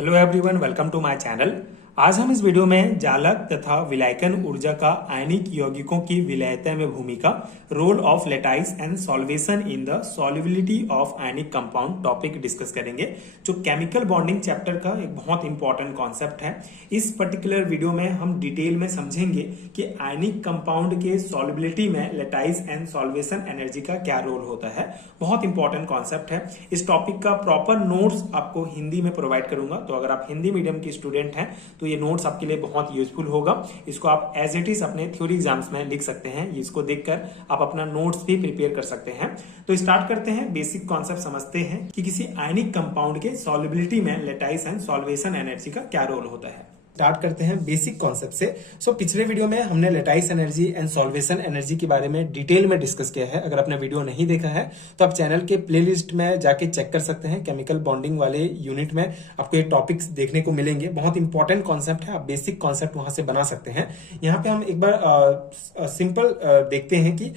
Hello everyone, welcome to my channel. आज हम इस वीडियो में जालक तथा विलायकन ऊर्जा का आयनिक यौगिकों की विलयता में भूमिका, role of lattice and solvation in the solubility of ionic compound topic discuss करेंगे, जो केमिकल बॉन्डिंग चैप्टर का एक बहुत इंपॉर्टेंट कॉन्सेप्ट है। इस पर्टिकुलर वीडियो में हम डिटेल में समझेंगे कि आयनिक कंपाउंड के सॉल्युबिलिटी में लेटाइस एंड सॉल्वेशन एनर्जी का क्या रोल होता है। बहुत इंपॉर्टेंट कॉन्सेप्ट है। इस टॉपिक का प्रॉपर नोट्स आपको हिंदी में प्रोवाइड करूंगा, तो अगर आप हिंदी मीडियम की स्टूडेंट हैं तो ये नोट्स आपके लिए बहुत यूजफुल होगा। इसको आप एज इट इज अपने थ्योरी एग्जाम्स में लिख सकते हैं। इसको देखकर आप अपना नोट्स भी प्रिपेयर कर सकते हैं। तो स्टार्ट करते हैं, बेसिक कॉन्सेप्ट समझते हैं कि किसी आयनिक कंपाउंड के सॉल्युबिलिटी में लेटाइस एंड सॉल्वेशन एनर्जी का क्या रोल होता है। स्टार्ट करते हैं बेसिक कॉन्सेप्ट से। पिछले वीडियो में हमने lattice energy and solvation energy के बारे में डिटेल में डिस्कस किया है। अगर आपने वीडियो नहीं देखा है तो आप चैनल के प्लेलिस्ट में जाके चेक कर सकते हैं। केमिकल बॉन्डिंग वाले यूनिट में आपको ये टॉपिक्स देखने को मिलेंगे। बहुत इंपॉर्टेंट कॉन्सेप्ट है, आप बेसिक कॉन्सेप्ट वहां से बना सकते हैं। यहाँ पे हम एक बार सिंपल देखते हैं कि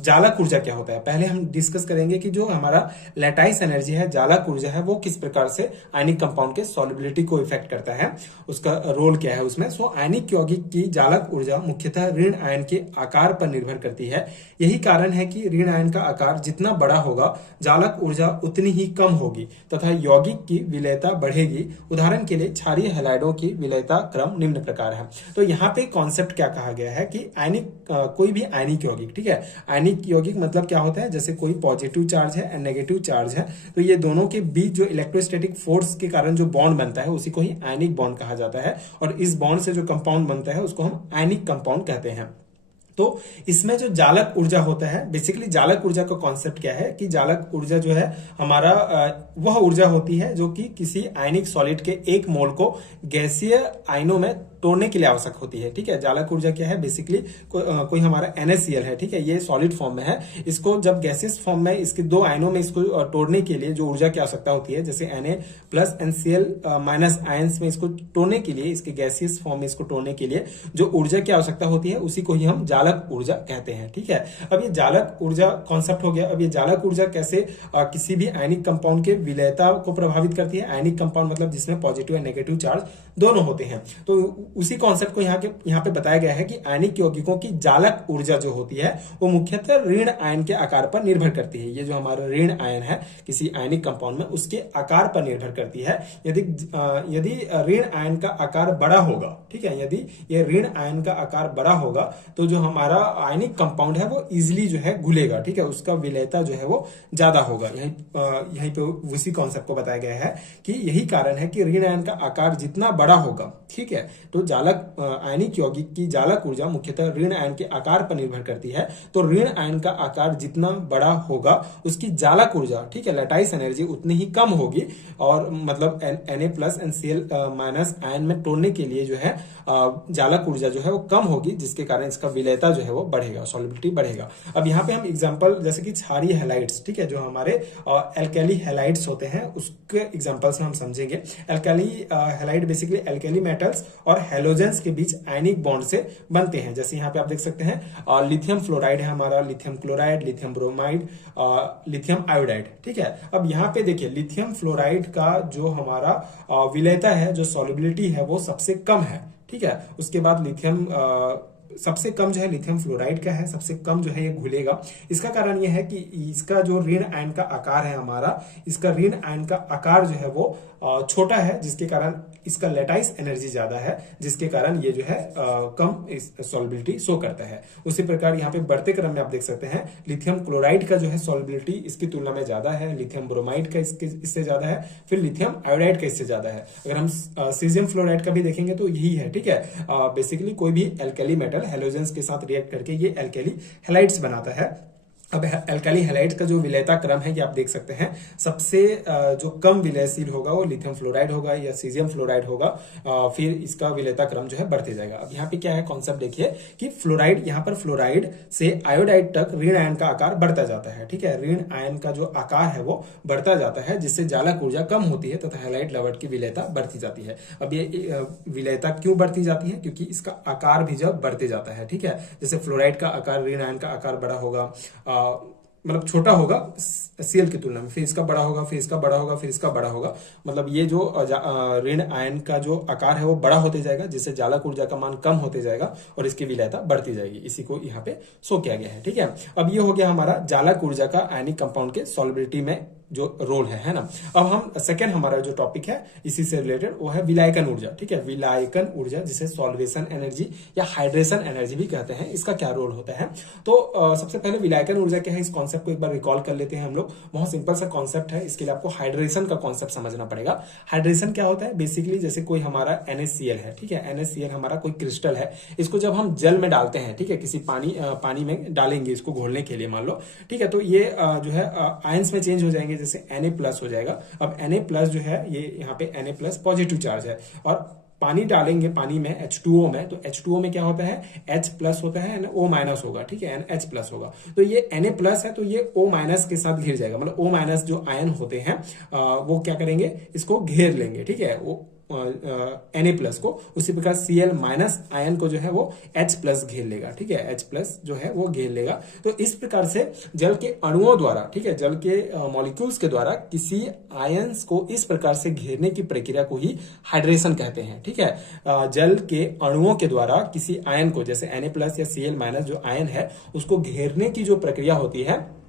जालक ऊर्जा क्या होता है। पहले हम डिस्कस करेंगे कि जो हमारा लेटाइस एनर्जी है, जालक ऊर्जा है, वो किस प्रकार से आयनिक कंपाउंड के सॉल्युबिलिटी को इफेक्ट करता है, उसका रोल क्या है उसमें। आयनिक यौगिक की जालक ऊर्जा मुख्यतः ऋण आयन के आकार पर निर्भर करती है। यही कारण है कि ऋण आयन का आकार जितना बड़ा होगा, जालक ऊर्जा उतनी ही कम होगी तथा यौगिक की विलयता बढ़ेगी। उदाहरण के लिए क्षारीय हैलाइडों की विलयता क्रम निम्न प्रकार है। तो यहाँ पे कॉन्सेप्ट क्या कहा गया है कि आयनिक कोई भी आयनिक यौगिक, ठीक है, आयनिक यौगिक मतलब क्या होता है, जैसे कोई पॉजिटिव चार्ज है एंड नेगेटिव चार्ज है, तो ये दोनों के बीच जो इलेक्ट्रोस्टैटिक फोर्स के कारण जो बॉन्ड बनता है उसी को ही आयनिक बॉन्ड कहा जाता है। और इस बॉन्ड से जो कंपाउंड बनता है उसको हम आयनिक कंपाउंड कहते हैं। तो इसमें जो जालक ऊर्जा होता है, बेसिकली जालक ऊर्जा का कॉन्सेप्ट क्या है कि जालक ऊर्जा जो है हमारा वह ऊर्जा होती है जो कि किसी आयनिक सॉलिड के एक मोल को गैसीय आयनों में तोड़ने के लिए आवश्यक होती है। ठीक है, जालक ऊर्जा क्या है, बेसिकली कोई हमारा NaCl है, ठीक है, ये सॉलिड फॉर्म में है। इसको जब गैसियस फॉर्म में इसके दो आयनों में इसको तोड़ने के लिए जो ऊर्जा की आवश्यकता होती है, जैसे Na+NCl- आयंस में इसको तोड़ने के लिए, इसके गैसियस फॉर्म में इसको तोड़ने के लिए जो ऊर्जा की आवश्यकता होती है उसी को ही हम जालक ऊर्जा कहते हैं। ठीक है, अब ये जालक ऊर्जा कॉन्सेप्ट हो गया। अब ये जालक ऊर्जा कैसे किसी भी आयनिक कंपाउंड के विलयता को प्रभावित करती है। आयनिक कंपाउंड मतलब जिसमें पॉजिटिव एंड नेगेटिव चार्ज दोनों होते हैं। तो उसी कॉन्सेप्ट को यहाँ पे बताया गया है कि आयनिक यौगिकों की जालक ऊर्जा जो होती है वो मुख्यतः ऋण आयन के आकार पर निर्भर करती है। ये जो हमारा ऋण आयन है किसी आयनिक कंपाउंड में, उसके आकार पर निर्भर करती है। यदि ऋण आयन का आकार बड़ा होगा, ठीक है, यदि ये ऋण आयन का आकार बड़ा होगा तो जो हमारा आयनिक कंपाउंड है वो इजिली जो है घुलेगा, ठीक है, उसका विलयता जो है वो ज्यादा होगा। यहीं पे उसी कॉन्सेप्ट को बताया गया है कि यही कारण है कि ऋण आयन का आकार जितना बड़ा होगा, ठीक है, तो जालक आयनिक यौगिक की जालक ऊर्जा मुख्यतः ऋण आयन के आकार पर निर्भर करती है। तो ऋण आयन का आकार जितना बड़ा होगा उसकी जालक ऊर्जा, ठीक है, लेटाइस एनर्जी उतनी ही कम होगी। और मतलब Na+NCl- आयन में तोड़ने के लिए जो है जालक ऊर्जा जो है वो कम होगी, जिसके कारण इसका विलयता जो है वो बढ़ेगा, सॉल्युबिलिटी बढ़ेगा। अब यहाँ पे हम एग्जांपल जैसे कि क्षारीय हैलाइड्स, ठीक है, जो हमारे एल्कली हैलाइड्स होते हैं उसके एग्जांपल से हम समझेंगे। Alkali halide basically alkali metals और हैलोजेंस के बीच आयनिक बॉन्ड से बनते हैं। जैसे यहाँ पे आप देख सकते हैं लिथियम फ्लोराइड है हमारा, lithium chloride, lithium bromide, lithium iodide, ठीक है। अब यहाँ पे देखिए लिथियम फ्लोराइड का जो हमारा विलयता है, जो सॉल्युबिलिटी है वो सबसे कम है, ठीक है। उसके बाद लिथियम सबसे कम जो है लिथियम फ्लोराइड का है, सबसे कम जो है ये घुलेगा। इसका कारण यह है कि इसका जो ऋण आयन का आकार है हमारा, इसका ऋण आयन का आकार जो है वो छोटा है, जिसके कारण इसका लेटाइस एनर्जी ज्यादा है, जिसके कारण ये जो है कम सॉल्युबिलिटी शो करता है। उसी प्रकार यहाँ पे बढ़ते क्रम में आप देख सकते हैं लिथियम क्लोराइड का जो है सॉल्युबिलिटी इसकी तुलना में ज्यादा है, लिथियम ब्रोमाइड का इससे ज्यादा है, फिर लिथियम आयोडाइड का इससे ज्यादा है। अगर हम सीजियम फ्लोराइड का भी देखेंगे तो यही है, ठीक है। बेसिकली कोई भी एल्कली मेटल हैलोजेंस के साथ रिएक्ट करके ये एल्कली हैलाइड्स बनाता है। अब एल्कली हैलाइड का जो विलयता क्रम है ये आप देख सकते हैं। सबसे जो कम विलयशील होगा वो लिथियम फ्लोराइड होगा या सीजियम फ्लोराइड होगा, फिर इसका विलयता क्रम जो है बढ़ते जाएगा। अब यहाँ पे क्या है कॉन्सेप्ट देखिए कि फ्लोराइड, यहाँ पर फ्लोराइड से आयोडाइड तक ऋण आयन का आकार बढ़ता जाता है, ठीक है, ऋण आयन का जो आकार है वो बढ़ता जाता है, जिससे जालक ऊर्जा कम होती है तथा हैलाइड लवट की विलयता बढ़ती जाती है। अब ये विलयता क्यों बढ़ती जाती है, क्योंकि इसका आकार भी जब बढ़ते जाता है, ठीक है। जैसे फ्लोराइड का आकार, ऋण आयन का आकार बड़ा होगा, मतलब छोटा होगा Cl की तुलना में, फिर इसका बड़ा होगा, फिर इसका बड़ा होगा, फिर इसका बड़ा होगा। मतलब ये जो ऋण आयन का जो आकार है वो बड़ा होते जाएगा, जिससे जालक ऊर्जा का मान कम होते जाएगा और इसकी विलेयता बढ़ती जाएगी। इसी को यहाँ पे शो किया गया है। ठीक है, अब ये हो गया हमारा जालक ऊर्जा का आयनिक कंपाउंड के सॉल्युबिलिटी में जो रोल है ना। अब हम सेकेंड हमारा जो टॉपिक है इसी से रिलेटेड वो है विलायकन ऊर्जा। ठीक है, विलायकन ऊर्जा जिसे सॉल्वेशन एनर्जी या हाइड्रेशन एनर्जी भी कहते हैं, इसका क्या रोल होता है। तो सबसे पहले विलायकन ऊर्जा क्या है, इस कॉन्सेप्ट को एक बार रिकॉल कर लेते हैं हम लोग। बहुत सिंपल सा कॉन्सेप्ट है, इसके लिए आपको हाइड्रेशन का कॉन्सेप्ट समझना पड़ेगा। हाइड्रेशन क्या होता है, बेसिकली जैसे कोई हमारा NaCl है, ठीक है, NaCl हमारा कोई क्रिस्टल है, इसको जब हम जल में डालते हैं, ठीक है, किसी पानी में डालेंगे इसको घोलने के लिए मान लो, ठीक है, तो ये जो है आयंस में चेंज हो जाएंगे, जैसे Na+ हो जाएगा। अब Na+ जो है ये यहाँ पे Na+ पॉजिटिव चार्ज है, और पानी डालेंगे पानी में H2O में, तो H2O में क्या होता है, H+ होता है, O- होगा, ठीक है, NH+ होगा। तो ये Na+ है तो ये O- के साथ घिर जाएगा, मतलब O- जो आयन होते हैं वो क्या करेंगे, इसको घेर लेंगे, ठीक है, वो Na+ को। उसी प्रकार Cl- आयन को जो है वो H+ घेर लेगा, ठीक है, H+ जो है वो घेर लेगा। तो इस प्रकार से जल के अणुओं द्वारा, ठीक है, जल के मॉलिक्यूल्स के द्वारा किसी आयंस को इस प्रकार से घेरने की प्रक्रिया को ही हाइड्रेशन कहते हैं। ठीक है, जल के अणुओं के द्वारा किसी आयन को, जैसे Na+ या Cl- जो आयन है उसको घेरने की जो प्रक्रिया होती है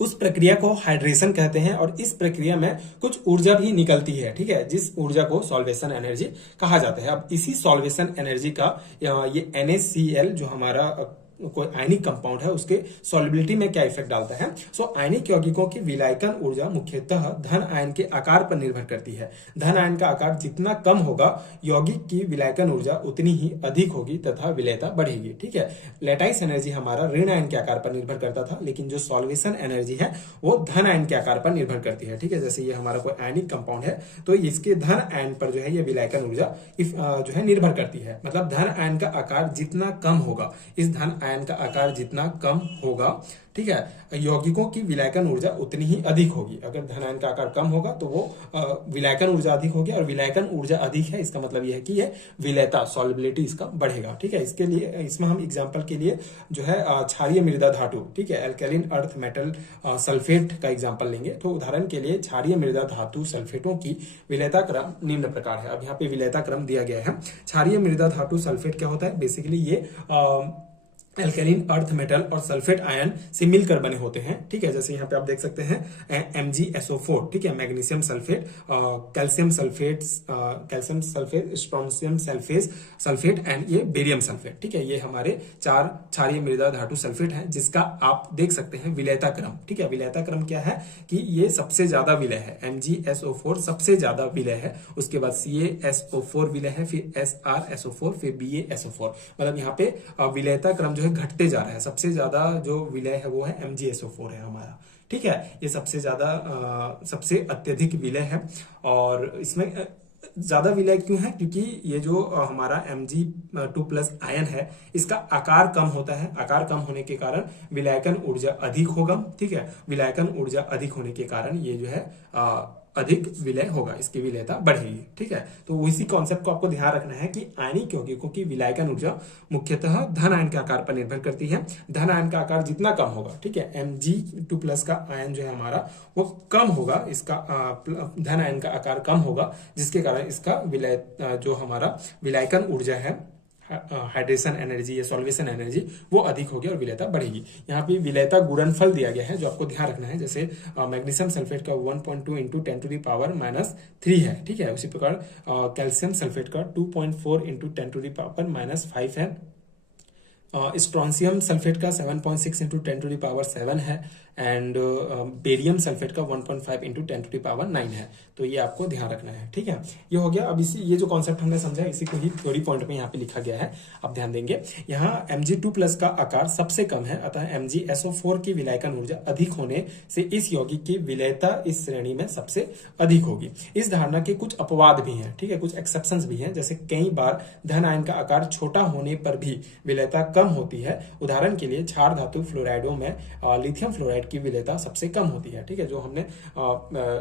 उस प्रक्रिया को हाइड्रेशन कहते हैं, और इस प्रक्रिया में कुछ ऊर्जा भी निकलती है, ठीक है, जिस ऊर्जा को सॉल्वेशन एनर्जी कहा जाता है। अब इसी सॉल्वेशन एनर्जी का ये NaCl जो हमारा कोई आयनिक कंपाउंड है उसके सॉल्युबिलिटी में क्या इफेक्ट डालता है। आयनिक यौगिकों की विलायकन ऊर्जा मुख्यतः धन आयन के आकार पर निर्भर करती है। धन आयन का आकार जितना कम होगा यौगिक की विलायकन ऊर्जा उतनी ही अधिक होगी तथा विलेयता बढ़ेगी। ठीक है, लेटाइस एनर्जी हमारा ऋण आयन के आकार पर निर्भर करता था, लेकिन जो सॉल्वेशन एनर्जी है वो धन आयन के आकार पर निर्भर करती है। ठीक है, जैसे ये हमारा कोई आयनिक कंपाउंड है तो इसके धन आयन पर जो है ये विलायकन ऊर्जा जो है निर्भर करती है। मतलब धन आयन का आकार जितना कम होगा, इस धन आयन का आकार जितना कम होगा, ठीक है, यौगिकों की विलायकन ऊर्जा उतनी ही अधिक होगी। अगर धन आयन का आकार कम होगा तो वो विलायकन ऊर्जा अधिक होगी, और विलायकन ऊर्जा अधिक है इसका मतलब यह है कि ये विलेयता सॉल्युबिलिटी इसका बढ़ेगा। ठीक है, इसके लिए इसमें हम एग्जांपल के लिए जो है क्षारीय मृदा धातु, ठीक है, एल्कैलिन अर्थ मेटल सल्फेट का एग्जांपल लेंगे। तो उदाहरण के लिए क्षारीय मृदा धातु सल्फेटों की विलेयता क्रम निम्न प्रकार है। अब यहाँ पे विलेयता क्रम दिया गया है। क्षारीय मृदा धातु सल्फेट क्या होता है, बेसिकली ये एल्कैलिन अर्थ मेटल और सल्फेट आयन से मिलकर बने होते हैं। ठीक है, जैसे यहाँ पे आप देख सकते हैं MgSO4, ठीक है, magnesium sulphate, calcium sulphate, strontium sulphate and ये बेरियम सल्फेट। ठीक है, ये हमारे 4 क्षारीय मृदा धातु सल्फेट हैं, जिसका आप देख सकते हैं विलेयता क्रम। ठीक है, विलेयता क्रम क्या है कि ये सबसे ज्यादा विलय है, MgSO4 सबसे ज्यादा विलय है, उसके बाद CaSO4 विलय है, फिर SrSO4, फिर BaSO4। मतलब यहाँ पे विलेयता क्रम जो घटते जा रहा है। सबसे ज्यादा जो विलय है वो है MgSO4 है हमारा। ठीक है, ये सबसे ज्यादा सबसे अत्यधिक विलय है। और इसमें ज्यादा विलय क्यों है, क्योंकि ये जो हमारा Mg2+ आयन है इसका आकार कम होता है। आकार कम होने के कारण विलायकन ऊर्जा अधिक होगा। ठीक है, विलायकन ऊर्जा अधिक होने के कारण ये जो है अधिक विलय होगा, इसकी विलयता बढ़ेगी। ठीक है, तो इसी कॉन्सेप्ट को आपको ध्यान रखना है कि आयनिक यौगिकों की विलायकन ऊर्जा मुख्यतः धन आयन के आकार पर निर्भर करती है। धन आयन का आकार जितना कम होगा, ठीक है, Mg2+ का आयन जो है हमारा वो कम होगा, इसका धन आयन का आकार कम होगा, जिसके कारण इसका विलय जो हमारा विलायकन ऊर्जा है, हाइड्रेशन एनर्जी या सॉल्वेशन एनर्जी, वो अधिक होगी और विलेयता बढ़ेगी। यहाँ पे विलेयता गुणनफल दिया गया है जो आपको ध्यान रखना है। जैसे मैग्नीशियम सल्फेट का 1.2 इंटू 10⁻³ है। ठीक है, उसी प्रकार कैल्शियम सल्फेट का 2.4 इंटू 10⁻5 है। स्ट्रोंशियम सल्फेट का 7.6 इंटू 10⁻7 है, एंड बेरियम सल्फेट का 1.5 इंटू 10⁻9 है। तो ये आपको ध्यान रखना है। ठीक है, ये हो गया। अब ये जो कॉन्सेप्ट हमने समझा इसी को ही थ्योरी पॉइंट में यहाँ पे लिखा गया है, आप ध्यान देंगे। यहाँ Mg2+ का आकार सबसे कम है, अतः MgSO4 की विलायकन ऊर्जा अधिक होने से इस यौगिक की विलेयता इस श्रेणी में सबसे अधिक होगी। इस धारणा के कुछ अपवाद भी हैं, ठीक है, कुछ एक्सेप्शंस भी हैं। जैसे कई बार धन आयन का आकार छोटा होने पर भी विलेयता कम होती है। उदाहरण के लिए क्षार धातु फ्लोराइडों में लिथियम फ्लोराइड की विलेयता सबसे कम होती है। ठीक है, जो हमने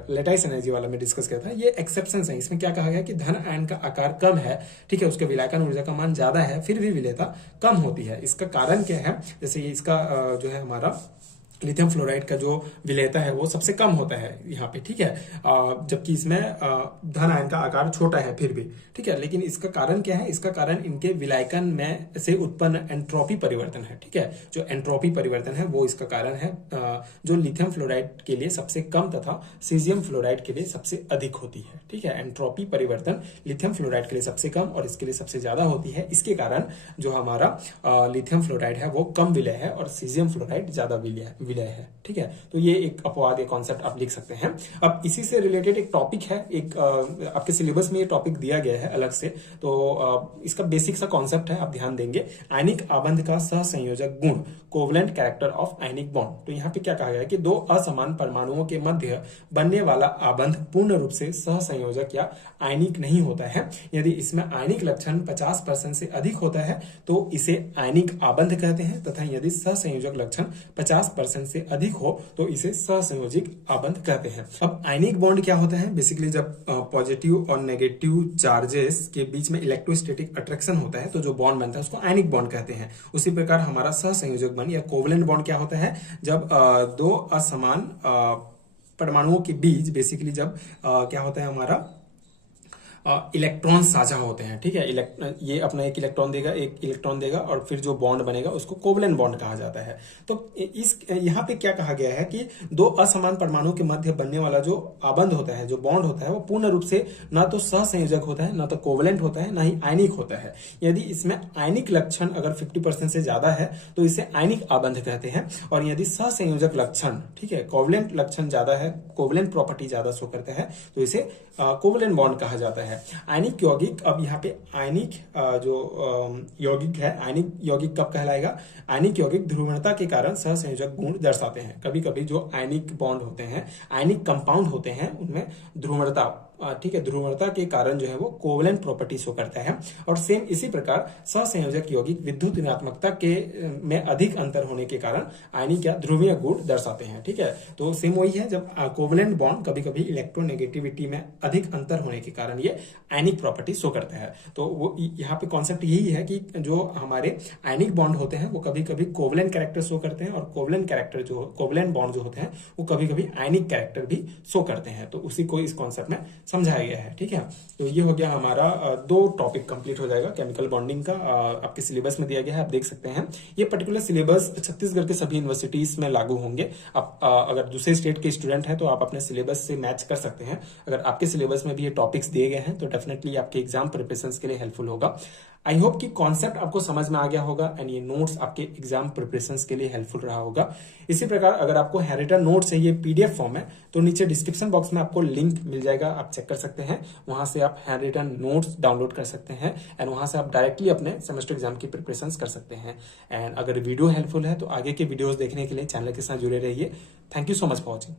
लेटाइस एनर्जी वाला में डिस्कस किया था, ये एक्सेप्शंस हैं। इसमें क्या कहा गया कि धन आयन का आकार कम है, ठीक है, उसके विलायकन ऊर्जा का मान ज्यादा है, फिर भी विलेयता कम होती है। इसका कारण क्या है, जैसे इसका जो है हमारा लिथियम फ्लोराइड का जो विलेयता है वो सबसे कम होता है यहाँ पे, ठीक है। जबकि इसमें धन आयन का आकार छोटा है फिर भी, ठीक है। लेकिन इसका कारण क्या है? इसका कारण इनके विलायकन में से उत्पन्न एंट्रोपी परिवर्तन है, ठीक है। जो एंट्रोपी परिवर्तन है वो इसका कारण है, जो लिथियम फ्लोराइड के लिए सबसे कम तथा सीजियम फ्लोराइड के लिए सबसे अधिक होती है, ठीक है। एंट्रोपी परिवर्तन लिथियम फ्लोराइड के लिए सबसे कम और इसके लिए सबसे ज्यादा होती है। इसके कारण जो हमारा लिथियम फ्लोराइड है वो कम विलय है और सीजियम फ्लोराइड ज्यादा विलय है, ठीक है। तो ये एक अपवाद, एक कॉन्सेप्ट आप लिख सकते हैं। अब इसी से रिलेटेड एक टॉपिक है, एक आपके सिलेबस में ये टॉपिक दिया गया है अलग से, तो इसका बेसिक सा कॉन्सेप्ट है, आप ध्यान देंगे। आयनिक आबंध का सहसंयोजक गुण, covalent character of ionic bond. तो यहाँ पे क्या कहा गया है कि दो असमान परमाणुओं के मध्य बनने वाला आबंध पूर्ण रूप से सहसंयोजक या आयनिक नहीं होता है। यदि इसमें आयनिक लक्षण 50% से अधिक होता है तो इसे आयनिक आबंध कहते हैं, तथा यदि सहसंयोजक लक्षण 50% से अधिक हो तो इसे सहसंयोजिक आबंध कहते हैं। अब आयनिक बॉन्ड क्या होता है? बेसिकली जब पॉजिटिव और नेगेटिव चार्जेस के बीच में इलेक्ट्रोस्टैटिक अट्रैक्शन होता है तो जो बॉन्ड बनता है उसको आयनिक बॉन्ड कहते हैं। उसी प्रकार हमारा सहसंयोजक बॉन्ड या कोवलेंट बॉन्ड क्या होता है? जब दो असमान परमाणुओं के बीच बेसिकली जब क्या होता है हमारा इलेक्ट्रॉन साझा होते हैं, ठीक है। ये अपना एक इलेक्ट्रॉन देगा और फिर जो बॉन्ड बनेगा उसको कोवलेंट बॉन्ड कहा जाता है। तो इस यहाँ पे क्या कहा गया है कि दो असमान परमाणु के मध्य बनने वाला जो आबंध होता है, जो बॉन्ड होता है, वो पूर्ण रूप से ना तो सहसंयोजक होता है, ना तो कोवलेंट होता है, ना ही आयनिक होता है। यदि इसमें आयनिक लक्षण अगर 50% से ज्यादा है तो इसे आयनिक आबंध कहते हैं, और यदि सहसंयोजक लक्षण, ठीक है, कोवलेंट लक्षण ज्यादा है, कोवलेंट प्रॉपर्टी ज्यादा शो करता है तो इसे कोवलेंट बॉन्ड कहा जाता है। आयनिक यौगिक, अब यहाँ पे आयनिक जो यौगिक है, आयनिक यौगिक कब कहलाएगा? आयनिक यौगिक ध्रुवणता के कारण सहसंयोजक गुण दर्शाते हैं। कभी कभी जो आयनिक बॉन्ड होते हैं, आयनिक कंपाउंड होते हैं, उनमें ध्रुवणता, ठीक है, ध्रुवणता के कारण जो है वो कोवलेंट प्रॉपर्टी शो करता है। और सेम इसी प्रकार सहसंयोजक यौगिक विद्युत ऋणात्मकता के में अधिक अंतर होने के कारण आयनिक या ध्रुवीय गुण दर्शाते हैं, ठीक है। तो सेम वही है, जब कोवलेंट बॉन्ड कभी कभी इलेक्ट्रोनेगेटिविटी में अधिक अंतर होने के कारण ये आयनिक प्रॉपर्टी शो करता है। तो वो यहाँ पे कॉन्सेप्ट यही है कि जो हमारे आयनिक बॉन्ड होते हैं वो कभी कभी कोवलेंट कैरेक्टर शो करते हैं, और कोवलेंट बॉन्ड जो होते हैं वो कभी कभी आयनिक कैरेक्टर भी शो करते हैं। तो उसी को इस कॉन्सेप्ट में समझाया गया है, ठीक है। तो ये हो गया हमारा 2 टॉपिक कंप्लीट हो जाएगा केमिकल बॉन्डिंग का, आपके सिलेबस में दिया गया है, आप देख सकते हैं। ये पर्टिकुलर सिलेबस छत्तीसगढ़ के सभी यूनिवर्सिटीज में लागू होंगे। आप अगर दूसरे स्टेट के स्टूडेंट हैं तो आप अपने सिलेबस से मैच कर सकते हैं। अगर आपके सिलेबस में भी ये टॉपिक्स दिए गए हैं तो डेफिनेटली आपके एग्जाम प्रिपरेशन के लिए हेल्पफुल होगा। आई होप कि कॉन्सेप्ट आपको समझ में आ गया होगा एंड ये नोट्स आपके एग्जाम प्रिपरेशंस के लिए हेल्पफुल रहा होगा। इसी प्रकार अगर आपको हैंडरिटन नोट चाहिए पीडीएफ फॉर्म में तो नीचे डिस्क्रिप्शन बॉक्स में आपको लिंक मिल जाएगा, आप चेक कर सकते हैं। वहां से आप हैंडरिटन नोट्स डाउनलोड कर सकते हैं एंड वहां से आप डायरेक्टली अपने सेमेस्टर एग्जाम की प्रिपरेशंस कर सकते हैं। एंड अगर वीडियो हेल्पफुल है तो आगे के वीडियोस देखने के लिए चैनल के साथ जुड़े रहिए। Thank you so much for watching.